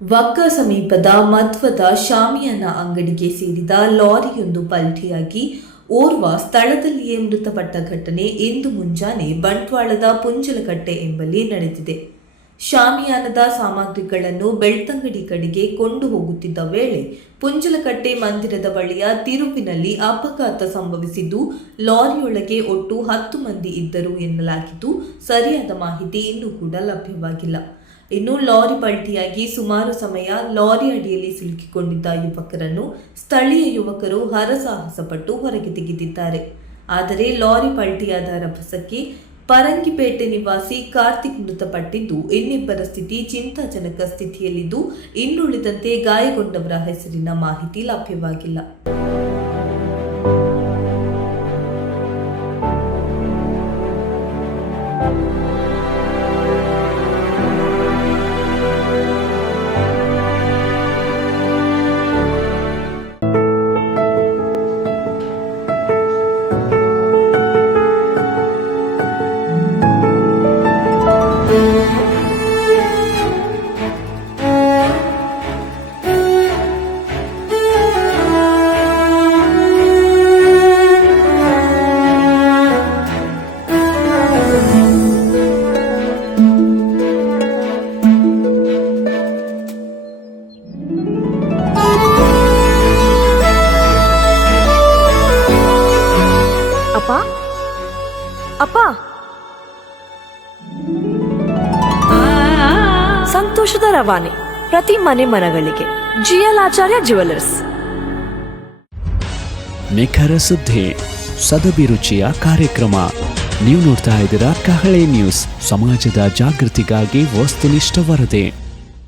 ವಕ್ಕ ಸಮೀಪದ ಮಧ್ವದ ಶಾಮಿಯಾನ ಅಂಗಡಿಗೆ ಸೇರಿದ ಲಾರಿಯೊಂದು ಪಲ್ಟಿಯಾಗಿ ಓರ್ವ ಸ್ಥಳದಲ್ಲಿಯೇ ಮೃತಪಟ್ಟ ಘಟನೆ ಇಂದು ಮುಂಜಾನೆ ಬಂಟ್ವಾಳದ ಪುಂಜಲಕಟ್ಟೆ ಎಂಬಲ್ಲಿ ನಡೆದಿದೆ. ಶಾಮಿಯಾನದ ಸಾಮಗ್ರಿಗಳನ್ನು ಬೆಳ್ತಂಗಡಿ ಕಡೆಗೆ ಕೊಂಡು ಹೋಗುತ್ತಿದ್ದ ವೇಳೆ ಪುಂಜಲಕಟ್ಟೆ ಮಂದಿರದ ಬಳಿಯ ತಿರುವಿನಲ್ಲಿ ಅಪಘಾತ ಸಂಭವಿಸಿದ್ದು, ಲಾರಿಯೊಳಗೆ ಒಟ್ಟು 10 ಮಂದಿ ಇದ್ದರು ಎನ್ನಲಾಗಿದ್ದು, ಸರಿಯಾದ ಮಾಹಿತಿ ಇನ್ನೂ ಕೂಡ ಲಭ್ಯವಾಗಿಲ್ಲ. ಇನ್ನು ಲಾರಿ ಪಲ್ಟಿಯಾಗಿ ಸುಮಾರು ಸಮಯ ಲಾರಿ ಅಡಿಯಲ್ಲಿ ಸಿಲುಕಿಕೊಂಡಿದ್ದ ಯುವಕರನ್ನು ಸ್ಥಳೀಯ ಯುವಕರು ಹರಸಾಹಸ ಪಟ್ಟು ಹೊರಗೆ ತೆಗೆದಿದ್ದಾರೆ. ಆದರೆ ಲಾರಿ ಪಲ್ಟಿಯಾದ ರಭಸಕ್ಕೆ ಪರಂಗಿಪೇಟೆ ನಿವಾಸಿ ಕಾರ್ತಿಕ್ ಮೃತಪಟ್ಟಿದ್ದು, ಇನ್ನಿಬ್ಬರ ಸ್ಥಿತಿ ಚಿಂತಾಜನಕ ಸ್ಥಿತಿಯಲ್ಲಿದ್ದು, ಇನ್ನುಳಿದಂತೆ ಗಾಯಗೊಂಡವರ ಹೆಸರಿನ ಮಾಹಿತಿ ಲಭ್ಯವಾಗಿಲ್ಲ. ಅಪ್ಪ, ಸಂತೋಷದ ರವಾನೆ ಪ್ರತಿ ಮನೆಗಳಿಗೆ. ಜಿಎಲ್ ಆಚಾರ್ಯ ಜ್ಯುವೆಲರ್ಸ್. ನಿಖರ ಸುದ್ದಿ, ಸದಭಿರುಚಿಯ ಕಾರ್ಯಕ್ರಮ. ನೀವು ನೋಡ್ತಾ ಇದ್ದೀರಾ ಕಹಳೆ ನ್ಯೂಸ್, ಸಮಾಜದ ಜಾಗೃತಿಗಾಗಿ ವಸ್ತುನಿಷ್ಠ ವರದಿ.